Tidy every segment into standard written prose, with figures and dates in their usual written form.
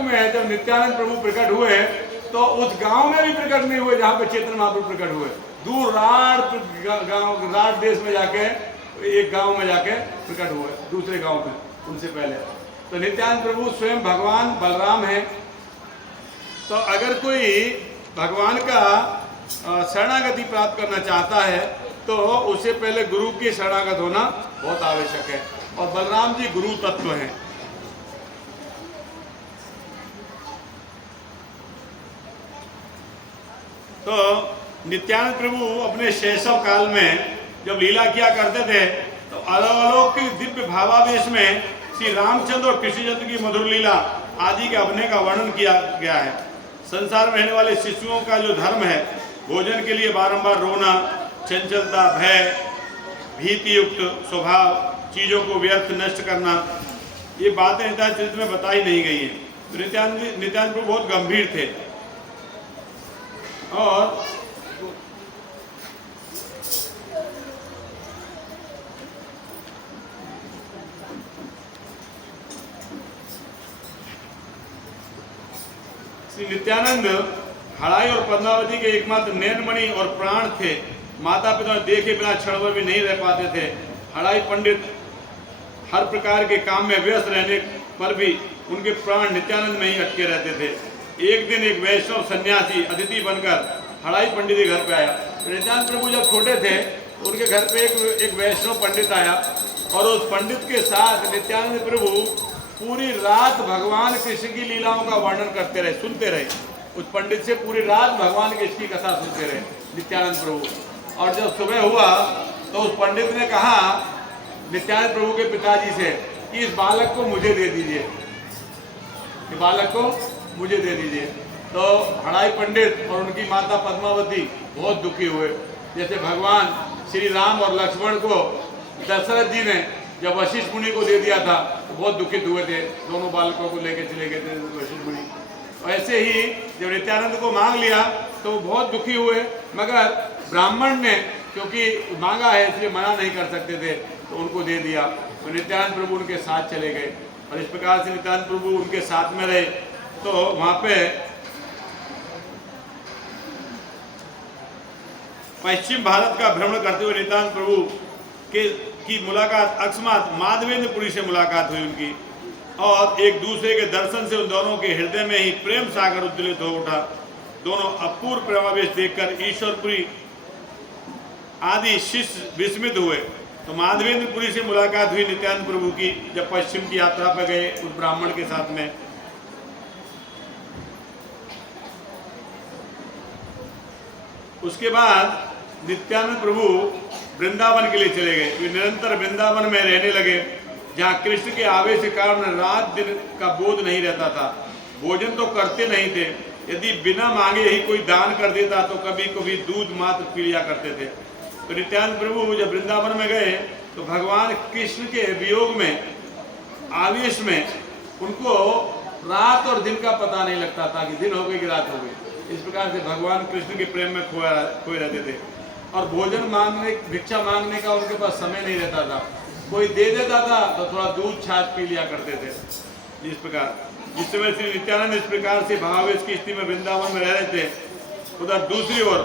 कलयुग में जब नित्यानंद प्रभु प्रकट हुए तो उस गांव में भी प्रकट नहीं हुए जहां पे चैतन्य महाप्रभु प्रकट हुए। दूर राढ़ देश में जाके, एक गांव में जाके प्रकट हुए, दूसरे गांव में उनसे पहले। तो नित्यानंद प्रभु स्वयं भगवान बलराम है। तो अगर कोई भगवान का शरणागति प्राप्त करना चाहता है तो उससे पहले गुरु की शरणागत होना बहुत आवश्यक है, और बलराम जी गुरु तत्व हैं। तो नित्यानंद प्रभु अपने शैशव काल में जब लीला किया करते थे तो अलौकिक दिव्य भावावेश में श्री रामचंद्र और कृष्णचंद्र की मधुर लीला आदि के अभिनय का वर्णन किया गया है। संसार में रहने वाले शिशुओं का जो धर्म है, भोजन के लिए बारंबार रोना, चंचलता, भय, भीति युक्त स्वभाव, चीजों को व्यर्थ नष्ट करना, ये बातें नित्यानंद चरित्र में बताई नहीं गई हैं। तो नित्यानंद प्रभु बहुत गंभीर थे। और श्री नित्यानंद हड़ाई और पद्मावती के एकमात्र नैनमणि और प्राण थे। माता पिता देखे बिना क्षण भर भी नहीं रह पाते थे। हड़ाई पंडित हर प्रकार के काम में व्यस्त रहने पर भी उनके प्राण नित्यानंद में ही अटके रहते थे। एक दिन एक वैष्णव सन्यासी अतिथि बनकर हड़ाई पंडित के घर पे आया। नित्यानंद प्रभु जब छोटे थे उनके घर पे एक वैष्णव पंडित आया, और उस पंडित के साथ नित्यानंद प्रभु पूरी रात भगवान कृष्ण की लीलाओं का वर्णन करते रहे, सुनते रहे। उस पंडित से पूरी रात भगवान कृष्ण की कथा सुनते रहे नित्यानंद प्रभु। और जब सुबह हुआ तो उस पंडित ने कहा नित्यानंद प्रभु के पिताजी से कि इस बालक को मुझे दे दीजिए, इस बालक को मुझे दे दीजिए। तो हड़ाई पंडित और उनकी माता पद्मावती बहुत दुखी हुए। जैसे भगवान श्री राम और लक्ष्मण को दशरथ जी ने जब वशिष्ठ मुनि को दे दिया था तो बहुत दुखित हुए थे, दोनों बालकों को लेकर चले गए थे वशिष्ठ मुनि। ऐसे ही जब नित्यानंद को मांग लिया तो वो बहुत दुखी हुए, मगर ब्राह्मण ने क्योंकि मांगा है इसलिए मना नहीं कर सकते थे तो उनको दे दिया। तो नित्यानंद प्रभु उनके साथ चले गए, और इस प्रकार से नित्यानंद प्रभु उनके साथ में रहे। तो वहाँ पे पश्चिम भारत का भ्रमण करते हुए नित्यानंद प्रभु की मुलाकात अकस्मात माधवेंद्रपुरी से मुलाकात हुई उनकी, और एक दूसरे के दर्शन से उन दोनों के हृदय में ही प्रेम सागर उद्वेलित हो उठा। दोनों अपूर्व प्रेमावेश देखकर ईश्वरपुरी आदि शिष्य विस्मित हुए। तो माधवेंद्रपुरी से मुलाकात हुई नित्यानंद प्रभु की जब पश्चिम की यात्रा पर गए उस ब्राह्मण के साथ में। उसके बाद नित्यानंद प्रभु वृंदावन के लिए चले गए। वे निरंतर वृंदावन में रहने लगे, जहाँ कृष्ण के आवेश के कारण रात दिन का बोध नहीं रहता था। भोजन तो करते नहीं थे, यदि बिना मांगे ही कोई दान कर देता तो कभी कभी दूध मात्र पी लिया करते थे। तो नित्यानंद प्रभु जब वृंदावन में गए तो भगवान कृष्ण के वियोग में, आवेश में उनको रात और दिन का पता नहीं लगता था कि दिन हो गई कि रात हो गई। इस प्रकार से भगवान कृष्ण के प्रेम में खोए रहते थे। और भोजन मांगने, भिक्षा मांगने का उनके पास समय नहीं रहता था। कोई दे देता था तो थोड़ा दूध छाछ पी लिया करते थे। इस प्रकार जिस समय श्री नित्यानंद इस प्रकार से भावावेश की स्थिति में वृंदावन में रह रहे थे, उधर दूसरी ओर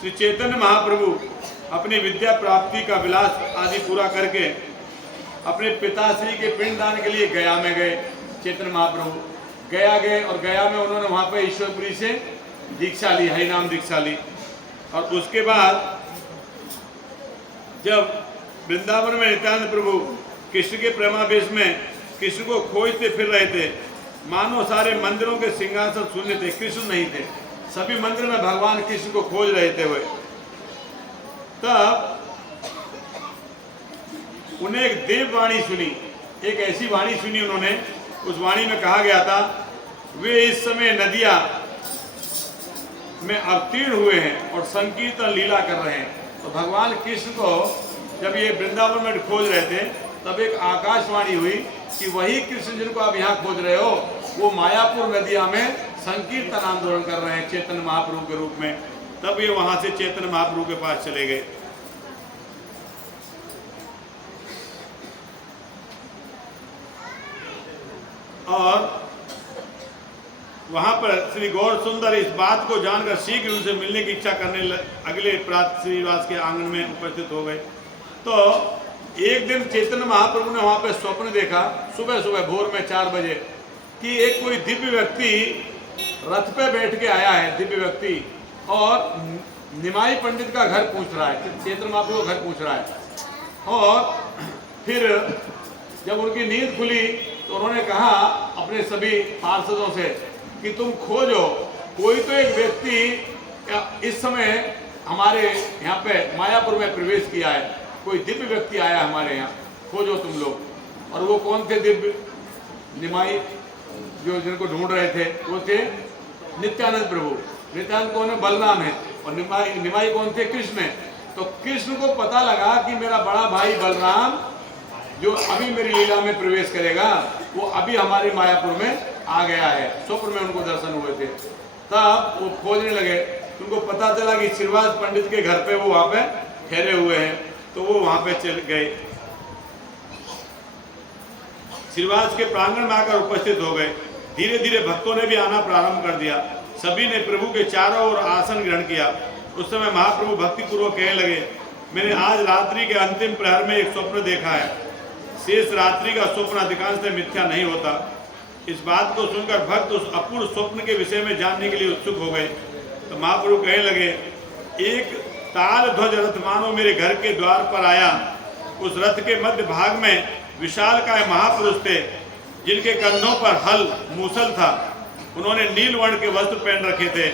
श्री चैतन्य महाप्रभु अपनी विद्या प्राप्ति का विलास आदि पूरा करके अपने पिताश्री के पिंडदान के लिए गया में गए। चैतन्य महाप्रभु गया गए, और गया में उन्होंने वहाँ पर ईश्वरपुरी से दीक्षा ली, हरिनाम दीक्षा ली। और उसके बाद जब वृंदावन में नित्यानंद प्रभु कृष्ण के प्रेमावेश में कृष्ण को खोजते फिर रहे थे, मानो सारे मंदिरों के सिंहासन शून्य थे, कृष्ण नहीं थे। सभी मंदिर में भगवान कृष्ण को खोज रहे थे हुए। तब उन्हें एक देव वाणी सुनी, एक ऐसी वाणी सुनी उन्होंने। उस वाणी में कहा गया था, वे इस समय नदियां में अवतीर्ण हुए हैं और संकीर्तन लीला कर रहे हैं। तो भगवान कृष्ण को जब ये वृंदावन में खोज रहे थे तब एक आकाशवाणी हुई कि वही कृष्ण जिनको आप यहाँ खोज रहे हो वो मायापुर नदिया में संकीर्तन आंदोलन कर रहे हैं चैतन्य महाप्रभु के रूप में। तब ये वहां से चैतन्य महाप्रभु के पास चले गए। और वहां पर श्री गौर सुंदर इस बात को जानकर शीघ्र उनसे मिलने की इच्छा करने अगले प्रातः श्रीनिवास के आंगन में उपस्थित हो गए। तो एक दिन चैतन्य महाप्रभु ने वहां पे स्वप्न देखा, सुबह सुबह भोर में 4 बजे, कि एक कोई दिव्य व्यक्ति रथ पे बैठ के आया है, दिव्य व्यक्ति, और निमाई पंडित का घर पूछ रहा है, चैतन्य महाप्रभु का घर पूछ रहा है। और फिर जब उनकी नींद खुली तो उन्होंने कहा अपने सभी पार्षदों से कि तुम खोजो, कोई तो एक व्यक्ति इस समय हमारे यहाँ पे मायापुर में प्रवेश किया है, कोई दिव्य व्यक्ति आया हमारे यहाँ, खोजो तुम लोग। और वो कौन थे दिव्य? निमाई जो जिनको ढूंढ रहे थे वो थे नित्यानंद प्रभु। नित्यानंद कौन है? बलराम है। और निमाई कौन थे? कृष्ण है। तो कृष्ण को पता लगा कि मेरा बड़ा भाई बलराम जो अभी मेरी लीला में प्रवेश करेगा वो अभी हमारे मायापुर में आ गया है। स्वप्न में उनको दर्शन हुए थे। तब वो खोजने लगे, उनको पता चला कि श्रीवास पंडित के घर पे वो वहां पे ठहरे हुए हैं, तो वो वहां पे चल गए, श्रीवास के प्रांगण में आकर उपस्थित हो गए। धीरे धीरे भक्तों ने भी आना प्रारंभ कर दिया। सभी ने प्रभु के चारों ओर आसन ग्रहण किया। उस समय महाप्रभु भक्ति पूर्वक कहने लगे, मैंने आज रात्रि के अंतिम प्रहर में एक स्वप्न देखा है। शेष रात्रि का स्वप्न अधिकांश मिथ्या नहीं होता। इस बात को सुनकर भक्त उस अपूर्व स्वप्न के विषय में जानने के लिए उत्सुक हो गए। तो महाप्रभु कहने लगे, एक ताल ध्वज रथ मानो मेरे घर के द्वार पर आया। उस रथ के मध्य भाग में विशालकाय महापुरुष थे, जिनके कंधों पर हल मूसल था। उन्होंने नील वर्ण के वस्त्र पहन रखे थे।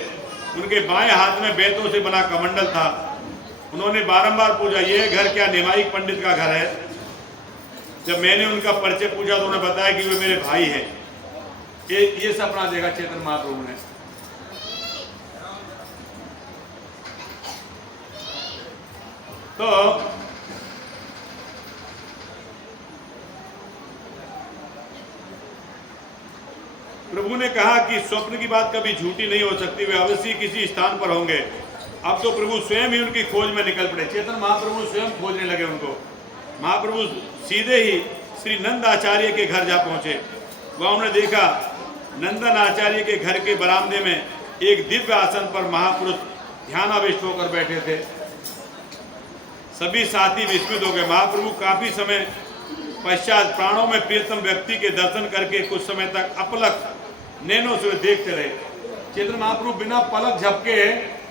उनके बाएं हाथ में बेतों से बना कमंडल था। उन्होंने बारंबार पूछा, यह घर क्या निमाई पंडित का घर है? जब मैंने उनका परिचय पूछा तो उन्होंने बताया कि वे मेरे भाई हैं। ये सपना देखा चैतन्य महाप्रभु ने। तो प्रभु ने कहा कि स्वप्न की बात कभी झूठी नहीं हो सकती, वे अवश्य किसी स्थान पर होंगे। अब तो प्रभु स्वयं ही उनकी खोज में निकल पड़े। चैतन्य महाप्रभु स्वयं खोजने लगे उनको। महाप्रभु सीधे ही श्री नंद आचार्य के घर जा पहुंचे। वह उन्होंने देखा, नंदन आचार्य के घर के बरामदे में एक दिव्य आसन पर महापुरुष ध्यानाविष्ट होकर बैठे थे। सभी साथी विस्मित हो गए। महाप्रभु काफी समय पश्चात प्राणों में प्रियतम व्यक्ति के दर्शन करके कुछ समय तक अपलक नैनों से देखते रहे। चैतन्य महाप्रभु बिना पलक झपके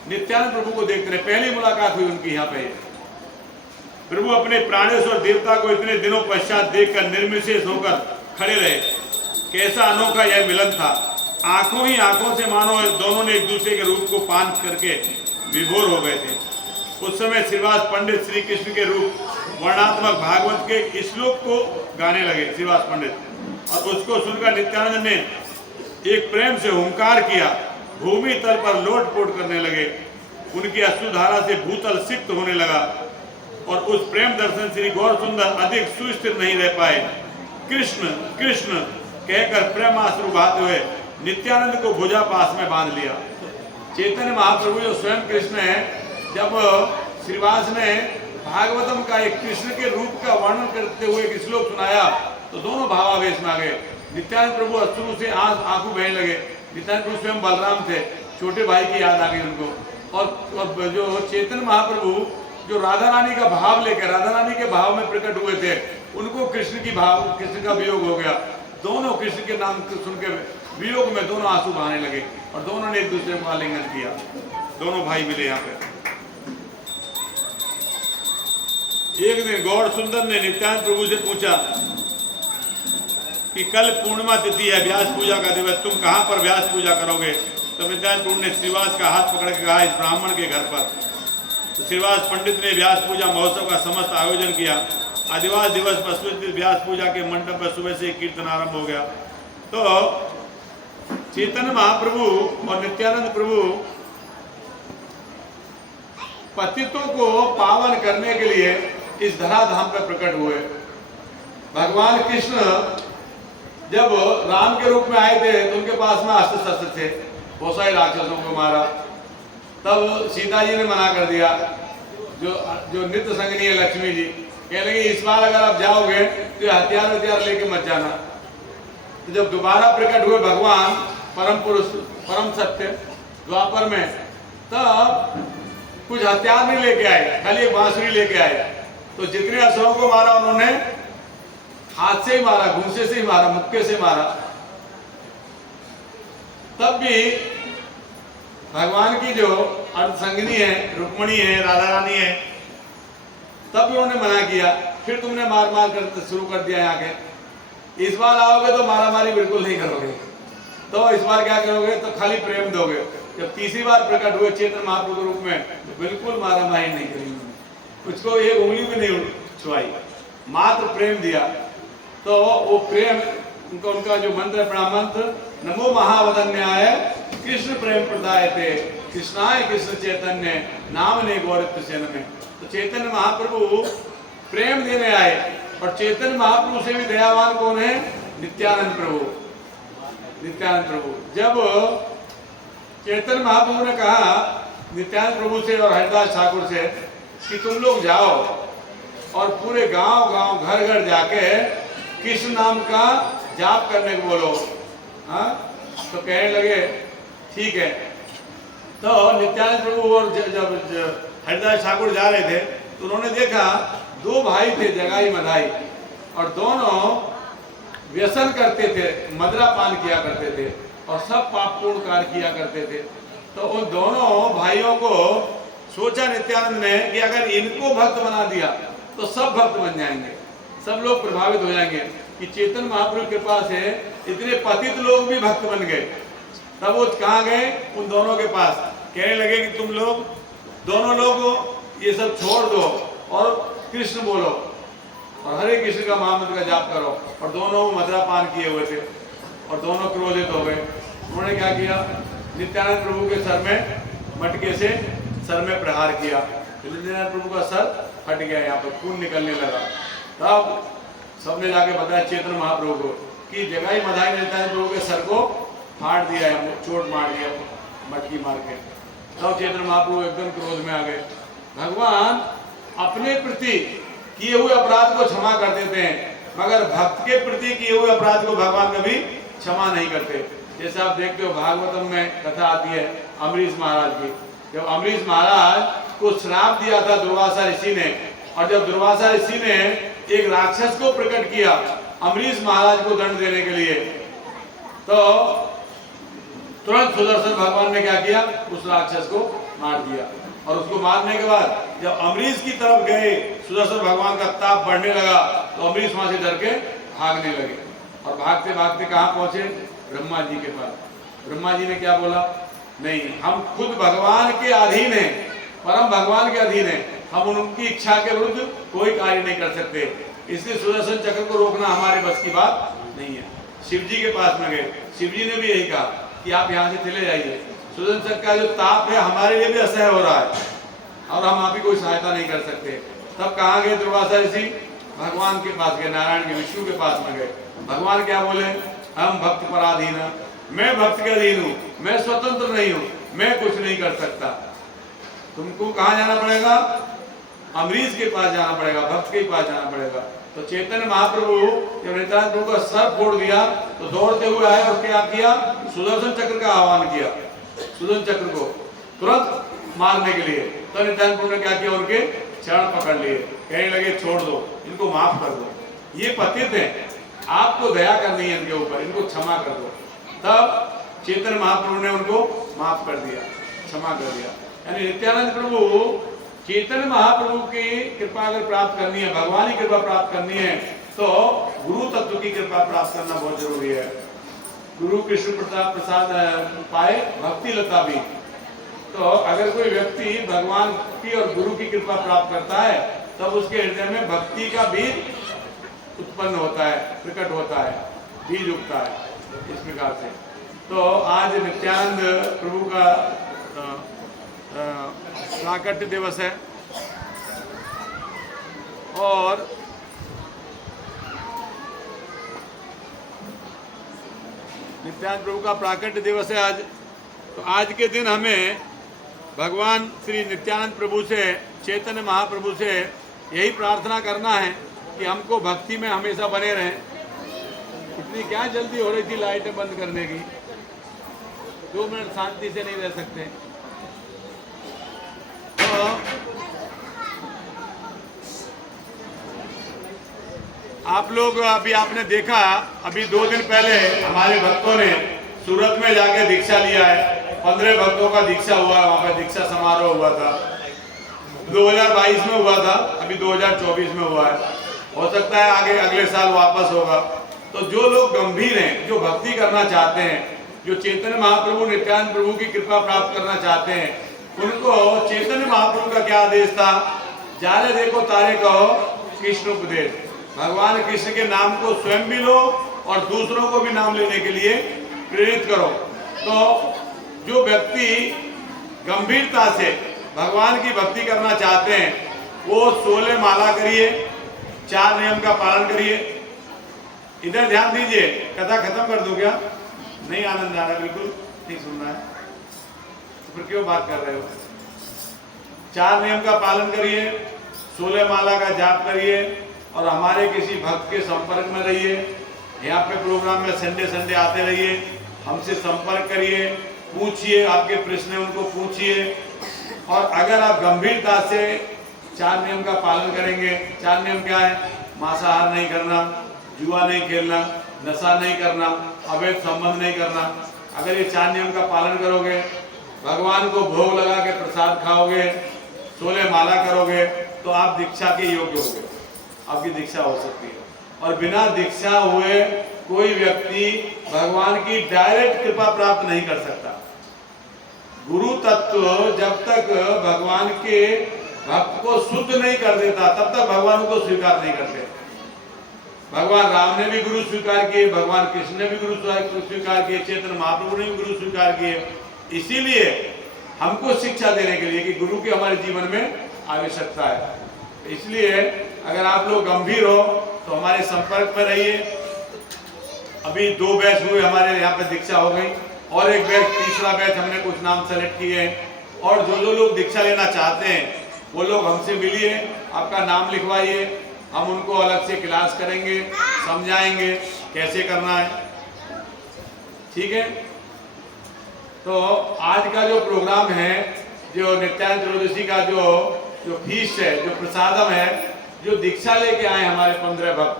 नित्यानंद प्रभु को देखते रहे। पहली मुलाकात हुई उनकी यहाँ पे। प्रभु अपने प्राणेश्वर देवता को इतने दिनों पश्चात देखकर निर्विशेष होकर खड़े रहे। कैसा अनोखा यह मिलन था। आंखों ही आंखों से मानो दोनों ने एक दूसरे के रूप को पान करके विभोर हो गए थे। उस समय श्रीवास पंडित श्री कृष्ण के रूप वर्णात्मक भागवत के श्लोक को गाने लगे। श्रीवास पंडित और उसको सुनकर नित्यानंद ने एक प्रेम से हुंकार किया। भूमि तल पर लोटपोट करने लगे। उनकी अश्रुधारा से भूतल सिक्त होने लगा और उस प्रेम दर्शन श्री गौर सुंदर अधिक सुस्थिर नहीं रह पाए। कृष्ण कृष्ण कहकर प्रेमाश्रु बहाते हुए नित्यानंद को भुजा पास में बांध लिया। चैतन्य महाप्रभु जो स्वयं कृष्ण है, जब श्रीवास ने भागवतम का एक कृष्ण के रूप का वर्णन करते हुए एक श्लोक सुनाया तो दोनों भावावेश में आ गए। नित्यानंद प्रभु अश्रु से आंसू बहने लगे। नित्यानंद प्रभु स्वयं बलराम थे, छोटे भाई की याद आ गई उनको। और जो चैतन्य महाप्रभु जो राधा रानी का भाव लेकर राधा रानी के भाव में प्रकट हुए थे, उनको कृष्ण का वियोग हो गया। दोनों कृष्ण के नाम सुन के वियोग में दोनों आंसू बहाने लगे और दोनों ने एक दूसरे को आलिंगन किया। दोनों भाई मिले यहाँ पे। एक दिन गौर सुंदर ने नित्यानंद प्रभु से पूछा कि कल पूर्णिमा तिथि है, व्यास पूजा का दिवस, तुम कहाँ पर व्यास पूजा करोगे? तो नित्यानंद प्रभु ने श्रीवास का हाथ पकड़ के कहा, इस ब्राह्मण के घर पर। तो श्रीवास पंडित ने व्यास पूजा महोत्सव का समस्त आयोजन किया। आदिवास दिवस पर स्थित व्यास पूजा के मंडप पर सुबह से कीर्तन आरंभ हो गया। तो चैतन्य महाप्रभु और नित्यानंद प्रभु पतितों को पावन करने के लिए इस धराधाम पर प्रकट हुए। भगवान कृष्ण जब राम के रूप में आए थे तो उनके पास में अस्त्र शस्त्र थे, बहुत सारे राक्षसों को मारा। तब सीता जी ने मना कर दिया। जो नित्य संगनी है लक्ष्मी जी कह लगे, इस बार अगर आप जाओगे तो हथियार लेके मत जाना। तो जब दोबारा प्रकट हुए भगवान परम पुरुष परम सत्य द्वापर में, तब कुछ हथियार नहीं लेके आए, खाली एक बांसुरी लेके आए। तो जितने असुरों को मारा उन्होंने हाथ से ही मारा, घूंसे से ही मारा, मुक्के से मारा। तब भी भगवान की जो अर्धसंगिनी है, रुक्मणी है, राधा रानी है, तब भी उन्होंने मना किया। फिर तुमने मार मार कर शुरू कर दिया यहाँ के। इस बार आओगे तो मारामारी बिल्कुल नहीं करोगे, तो इस बार क्या करोगे, तो खाली प्रेम दोगे। जब तीसरी बार प्रकट हुए चैतन्य महाप्रभु के रूप में, तो बिल्कुल मारामारी नहीं करी, उसको एक उंगली भी नहीं छुआई, मात्र प्रेम दिया। तो वो प्रेम उनका जो मंत्र है, प्रणाम मंत्र, नमो महावदन्याय कृष्ण प्रेम प्रदाय थे कृष्णाय कृष्ण चैतन्य नाम ने गौरव सेन में। तो चैतन्य महाप्रभु प्रेम देने आए, और चैतन्य महाप्रभु से भी दयावान कौन है, नित्यानंद प्रभु। नित्यानंद प्रभु, जब चैतन्य महाप्रभु ने कहा नित्यानंद प्रभु से और हरिदास ठाकुर से कि तुम लोग जाओ और पूरे गांव गांव घर घर जाके कृष्ण नाम का जाप करने को बोलो, हाँ, तो कहने लगे ठीक है। तो नित्यानंद प्रभु और जब हरिदास ठाकुर जा रहे थे, तो उन्होंने देखा दो भाई थे, जगाई मधाई, और दोनों व्यसन करते थे, मदरा पान किया करते थे और सब पापपूर्ण कार्य किया करते थे। तो उन दोनों भाइयों को सोचा नित्यानंद ने कि अगर इनको भक्त बना दिया तो सब भक्त बन जाएंगे, सब लोग प्रभावित हो जाएंगे कि चैतन्य महाप्रभु के पास है, इतने पतित लोग भी भक्त बन गए। तब वो कहाँ गए, उन दोनों के पास, कहने लगे कि तुम लोग दोनों लोग ये सब छोड़ दो और कृष्ण बोलो और हरे कृष्ण का महामंत्र का जाप करो। और दोनों मदरा पान किए हुए थे और दोनों क्रोधित हो गए। उन्होंने क्या किया, नित्यानंद प्रभु के सर में मटके से सर में प्रहार किया। नित्यानंद प्रभु का सर फट गया, यहाँ पर खून निकलने लगा। तब सबने जाके बताया चैतन्य महाप्रभु को कि जगाई मधाई ने नित्यानंद प्रभु के सर को फाड़ दिया है, चोट मार दिया मटकी मार के। तब चैतन्य महाप्रभु एकदम क्रोध में आ गए। भगवान अपने प्रति किए हुए अपराध को क्षमा कर देते हैं, मगर भक्त के प्रति किए हुए अपराध को भगवान कभी क्षमा नहीं करते। जैसे आप देखते हो भागवतम में कथा आती है अमरीश महाराज की। जब अमरीश महाराज को श्राप दिया था दुर्वासा ऋषि ने, और जब दुर्वासा ऋषि ने एक राक्षस को प्रकट किया अमरीश महाराज को दंड देने के लिए, तो तुरंत सुदर्शन भगवान ने क्या किया, उस राक्षस को मार दिया। और उसको मारने के बाद जब अमरीश की तरफ गए, सुदर्शन भगवान का ताप बढ़ने लगा, तो अमरीश वहां से डर के भागने लगे। और भागते भागते कहाँ पहुंचे, ब्रह्मा जी के पास। ब्रह्मा जी ने क्या बोला, नहीं, हम खुद भगवान के अधीन हैं, परम भगवान के अधीन हैं, हम उनकी इच्छा के विरुद्ध कोई कार्य नहीं कर सकते, इसलिए सुदर्शन चक्र को रोकना हमारे बस की बात नहीं है। शिव जी के पास में गए, शिव जी ने भी यही कहा कि आप यहाँ से चले जाइए, सुदर्शन चक्र का जो ताप है हमारे लिए भी असह्य हो रहा है और हम आपकी कोई सहायता नहीं कर सकते। तब कहाँ गए दुर्वासा ऋषि, भगवान के पास गए, नारायण के विष्णु के पास में गए। भगवान क्या बोले, हम भक्त पराधीन, मैं भक्त के अधीन हूँ, मैं स्वतंत्र नहीं हूँ, मैं कुछ नहीं कर सकता। तुमको कहाँ जाना पड़ेगा, अमरीश के पास जाना पड़ेगा, भक्त के पास जाना पड़ेगा। तो चैतन्य महाप्रभु जब नित्यानंद प्रभु का सर फोड़ दिया, तो दौड़ते हुए आए और क्या किया, सुदर्शन चक्र का आह्वान किया, सुदर्शन चक्र को तुरंत मारने के लिए। तो नित्यानंद प्रभु ने क्या किया, उनके चरण पकड़ लिए, कहने लगे छोड़ दो, इनको माफ कर दो, ये पतित हैं, आपको दया करनी है इनके ऊपर, इनको क्षमा कर दो। तब चैतन्य महाप्रभु ने उनको माफ कर दिया, क्षमा कर दिया। यानी नित्यानंद प्रभु, चैतन्य महाप्रभु की कृपा अगर प्राप्त करनी है, भगवान की कृपा प्राप्त करनी है, तो गुरु तत्व की कृपा प्राप्त करना बहुत जरूरी है। गुरु कृष्ण प्रसाद पाए भक्ति लता भी। तो अगर कोई व्यक्ति भगवान की और गुरु की कृपा प्राप्त करता है, तब उसके हृदय में भक्ति का बीज उत्पन्न होता है, प्रकट होता है, बीज उगता है इस प्रकार से। तो आज नित्यानंद प्रभु का प्राकट्य दिवस है और नित्यानंद प्रभु का प्राकट्य दिवस है आज। तो आज के दिन हमें भगवान श्री नित्यानंद प्रभु से, चैतन्य महाप्रभु से यही प्रार्थना करना है कि हमको भक्ति में हमेशा बने रहें। इतनी क्या जल्दी हो रही थी लाइटें बंद करने की, 2 मिनट शांति से नहीं रह सकते। तो आप लोग अभी आपने देखा, अभी 2 दिन पहले हमारे भक्तों ने सूरत में जाके दीक्षा लिया है। 15 भक्तों का दीक्षा हुआ, वहाँ पे दीक्षा समारोह हुआ था। 2022 में हुआ था, अभी 2024 में हुआ है। हो सकता है आगे अगले साल वापस होगा। तो जो लोग गंभीर हैं, जो भक्ति करना चाहते हैं, जो चैतन्य महाप्रभु नित्यानंद प्रभु की कृपा प्राप्त करना चाहते हैं, उनको चैतन्य महाप्रभु का क्या आदेश था? जाने देखो तारे कहो कृष्ण उपदेश। भगवान कृष्ण के नाम को स्वयं भी लो और दूसरों को भी नाम लेने के लिए प्रेरित करो। तो जो व्यक्ति गंभीरता से भगवान की भक्ति करना चाहते हैं, वो 16 माला करिए, 4 नियम का पालन करिए। इधर ध्यान दीजिए, कथा खत्म कर दूं क्या? नहीं आनंद आ रहा, बिल्कुल नहीं सुनना है तो फिर क्यों बात कर रहे हो? 4 नियम का पालन करिए, 16 माला का जाप करिए और हमारे किसी भक्त के संपर्क में रहिए। यहाँ पे प्रोग्राम में संडे आते रहिए, हमसे संपर्क करिए, पूछिए, आपके प्रश्न उनको पूछिए। और अगर आप गंभीरता से 4 नियम का पालन करेंगे, 4 नियम क्या है? मांसाहार नहीं करना, जुआ नहीं खेलना, नशा नहीं करना, अवैध संबंध नहीं करना। अगर ये 4 नियम का पालन करोगे, भगवान को भोग लगा के प्रसाद खाओगे, 16 माला करोगे, तो आप दीक्षा के योग्य होगे, आपकी दीक्षा हो सकती है। और बिना दीक्षा हुए कोई व्यक्ति भगवान की डायरेक्ट कृपा प्राप्त नहीं कर सकता। गुरु तत्व जब तक भगवान के भक्त को शुद्ध नहीं कर देता, तब तक भगवान को स्वीकार नहीं करते। भगवान राम ने भी गुरु स्वीकार किए, भगवान कृष्ण ने भी गुरु स्वीकार किए, चैतन्य महाप्रभु ने भी गुरु स्वीकार किए। इसीलिए हमको शिक्षा देने के लिए कि गुरु की हमारे जीवन में आवश्यकता है। इसलिए अगर आप लोग गंभीर हो तो हमारे संपर्क में रहिए। अभी 2 बैच हुए, हमारे यहाँ पे दीक्षा हो गई, और एक बैच, तीसरा बैच हमने कुछ नाम सेलेक्ट किए हैं। और जो लोग दीक्षा लेना चाहते हैं वो लोग हमसे मिलिए, आपका नाम लिखवाइए, हम उनको अलग से क्लास करेंगे, समझाएंगे कैसे करना है। ठीक है? तो आज का जो प्रोग्राम है, जो नित्यानंद त्रयोदशी का जो फीस्ट है, जो प्रसादम है, जो दीक्षा लेके आए हमारे 15 भक्त,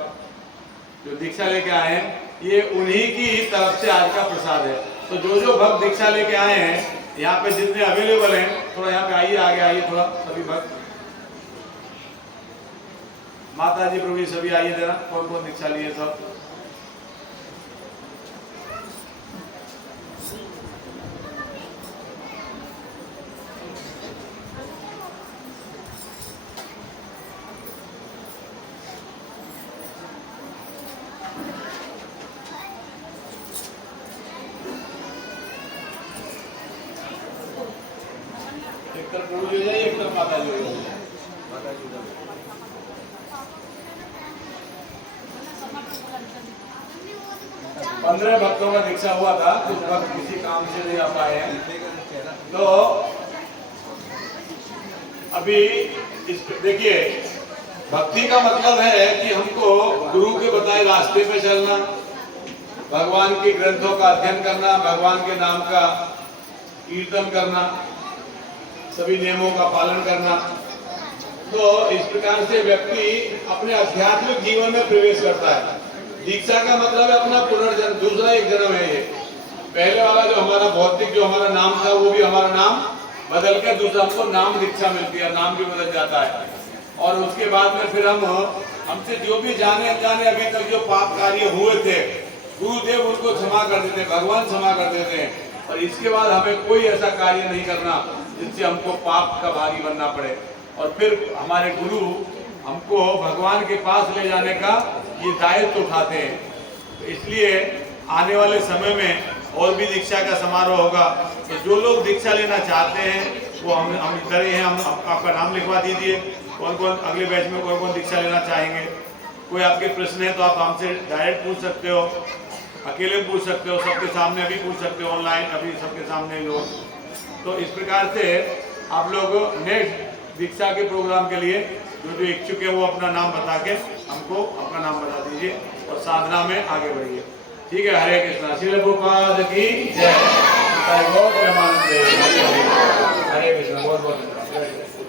जो दीक्षा लेके आए हैं, ये उन्हीं की तरफ से आज का प्रसाद है। तो जो भक्त दीक्षा लेके आए हैं, यहाँ पे जितने अवेलेबल हैं, थोड़ा यहाँ पे आइए, आगे आइए थोड़ा, सभी भक्त, माता जी प्रभु सभी आइए जरा, कौन कौन दीक्षा लिए सब। एक तरफ प्रभु जी जाइए, एक तरफ माता जी हो जाइए। माता जी 15 भक्तों का दीक्षा हुआ था, कुछ भक्त किसी काम से नहीं आ पाए हैं। तो अभी इस देखिए, भक्ति का मतलब है कि हमको गुरु के बताए रास्ते पे चलना, भगवान के ग्रंथों का अध्ययन करना, भगवान के नाम का कीर्तन करना, सभी नियमों का पालन करना। तो इस प्रकार से व्यक्ति अपने आध्यात्मिक जीवन में प्रवेश करता है। दीक्षा का मतलब है अपना पुनर्जन्म, दूसरा एक जन्म है। ये पहले वाला जो हमारा भौतिक जो हमारा नाम था, वो भी हमारा नाम बदल के दूसरा हमको नाम दीक्षा मिलती है, नाम भी बदल जाता है। और उसके बाद में फिर हमसे जो भी जाने अनजाने अभी तक जो पाप कार्य हुए थे, गुरुदेव उनको क्षमा कर देते, भगवान क्षमा कर देते हैं। और इसके बाद हमें कोई ऐसा कार्य नहीं करना जिससे हमको पाप का भागी बनना पड़े। और फिर हमारे गुरु हमको भगवान के पास ले जाने का ये दायित्व उठाते हैं। तो इसलिए आने वाले समय में और भी दीक्षा का समारोह होगा। तो जो लोग दीक्षा लेना चाहते हैं वो हम इधर ही हैं, हम आपका नाम लिखवा दीजिए। कौन कौन अगले बैच में कौन कौन दीक्षा लेना चाहेंगे? कोई आपके प्रश्न है तो आप हमसे डायरेक्ट पूछ सकते हो, अकेले पूछ सकते हो, सबके सामने भी पूछ सकते हो, ऑनलाइन अभी सबके सामने लोग। तो इस प्रकार से आप लोग नेक्स्ट दीक्षा के प्रोग्राम के लिए जो इच्छुक है वो अपना नाम बता के हमको अपना नाम बता दीजिए और साधना में आगे बढ़िए। ठीक है? हरे कृष्णा। श्रील प्रभुपाद की जय। बहुत परमानंद हरे कृष्ण बहुत बहुत